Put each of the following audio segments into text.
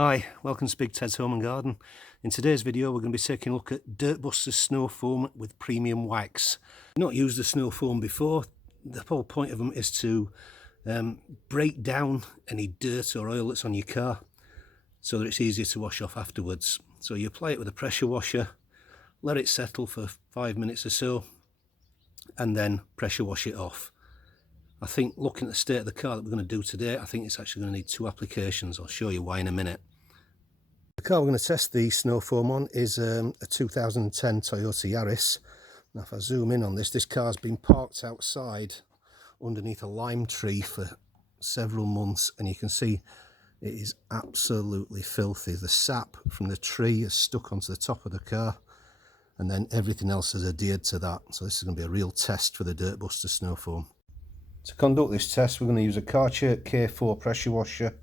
Hi, welcome to Big Ted's Home and Garden. In today's video we're going to be taking a look at Dirtbusters snow foam with premium wax. I've not used the snow foam before. The whole point of them is to break down any dirt or oil that's on your car so that it's easier to wash off afterwards. So you apply it with a pressure washer, let it settle for 5 minutes or so, and then pressure wash it off. I think, looking at the state of the car that we're going to do today, I think it's actually going to need 2 applications. I'll show you why in a minute. The car we're going to test the snow foam on is a 2010 Toyota Yaris. Now if I zoom in on this car's been parked outside underneath a lime tree for several months, and you can see it is absolutely filthy. The sap from the tree is stuck onto the top of the car, and then everything else has adhered to that. So this is going to be a real test for the Dirtbusters snow foam. To conduct this test, we're going to use a Karcher K4 pressure washer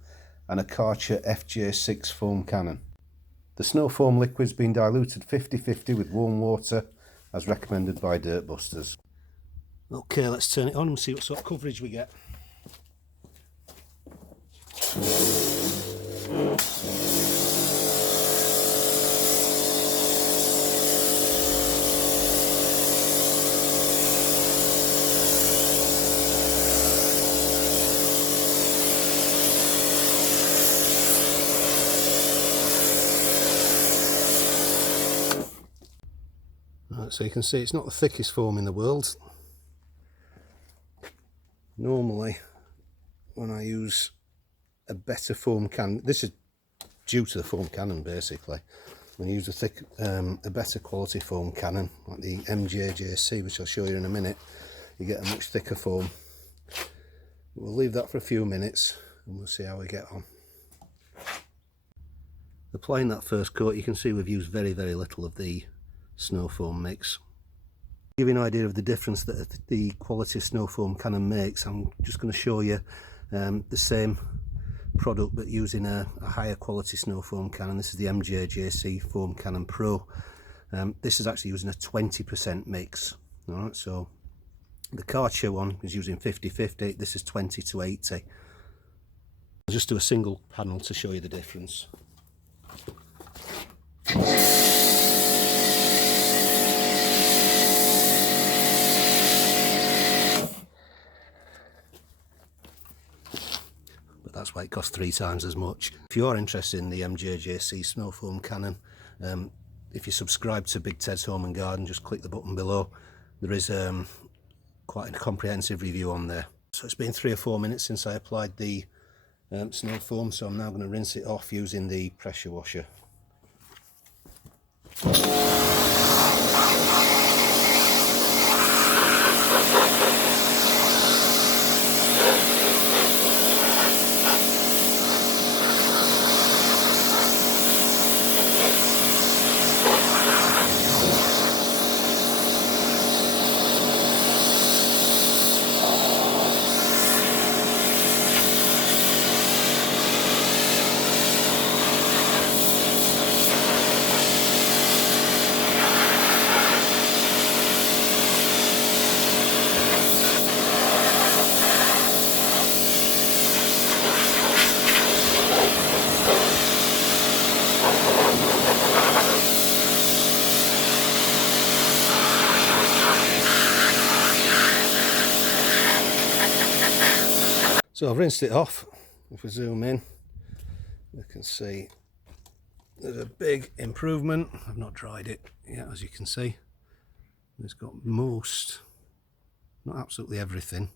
and a Karcher FJ6 foam cannon. The snow foam liquid's been diluted 50-50 with warm water as recommended by Dirtbusters. Okay, let's turn it on and see what sort of coverage we get. So you can see it's not the thickest foam in the world. Normally when I use a better foam cannon, this is due to the foam cannon basically, when you use a better quality foam cannon like the mjjc, which I'll show you in a minute, you get a much thicker foam. We'll leave that for a few minutes and we'll see how we get on. Applying that first coat, you can see we've used very little of the snow foam mix. To give you an idea of the difference that the quality snow foam cannon makes, I'm just going to show you the same product but using a higher quality snow foam cannon. This is the mjjc Foam Cannon Pro. This is actually using a 20% mix. Alright, so the Karcher one is using 50-50, this is 20-80. I'll just do a single panel to show you the difference. That's why it costs 3 times as much. If you are interested in the mjjc snow foam cannon, if you subscribe to Big Ted's Home and Garden, just click the button below. There is quite a comprehensive review on there. So it's been 3 or 4 minutes since I applied the snow foam, so I'm now going to rinse it off using the pressure washer. So I've rinsed it off. If we zoom in, you can see there's a big improvement. I've not dried it yet, as you can see. It's got most, not absolutely everything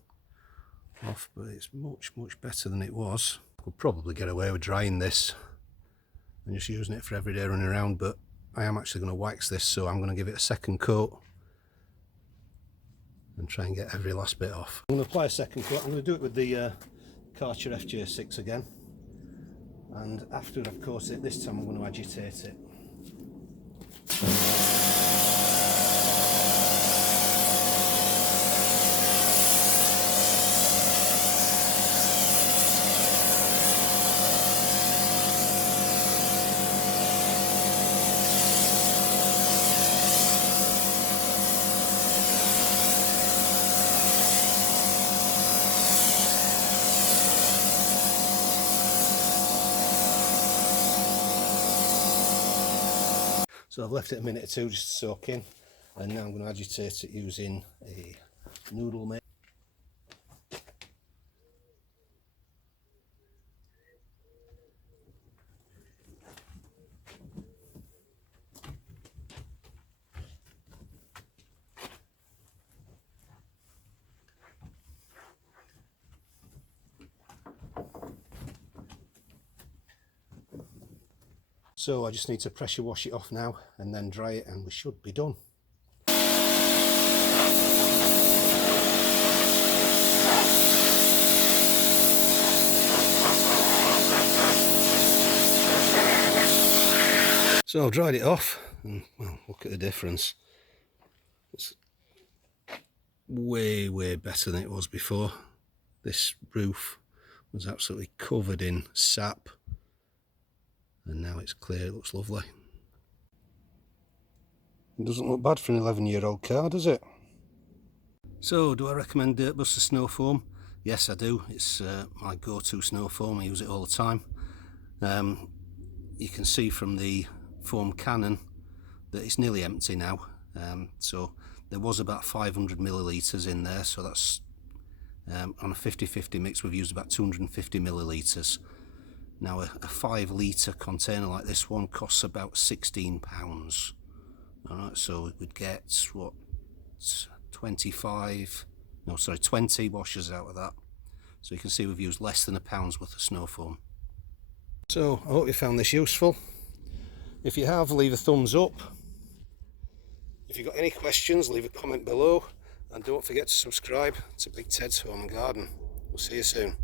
off, but it's much better than it was. Could probably get away with drying this and just using it for everyday running around, but I am actually going to wax this, so I'm going to give it a second coat and try and get every last bit off. I'm going to apply a second coat. I'm going to do it with the Karcher FJ6 again, and after I've coated it, this time I'm going to agitate it. So I've left it a minute or two just to soak in, and now I'm going to agitate it using a noodle mix. So I just need to pressure wash it off now and then dry it, and we should be done. So I've dried it off, and well, look at the difference. It's way better than it was before. This roof was absolutely covered in sap, and now it's clear. It looks lovely. It doesn't look bad for an 11-year-old car, does it? So, do I recommend Dirtbusters snow foam? Yes, I do. It's my go-to snow foam. I use it all the time. You can see from the foam cannon that it's nearly empty now. So there was about 500 millilitres in there, so that's on a 50-50 mix we've used about 250 millilitres. Now a 5 litre container like this one costs about £16. Alright, so we'd get what, 20 washers out of that. So you can see we've used less than £1 worth of snow foam. So I hope you found this useful. If you have, leave a thumbs up. If you've got any questions, leave a comment below, and don't forget to subscribe to Big Ted's Home and Garden. We'll see you soon.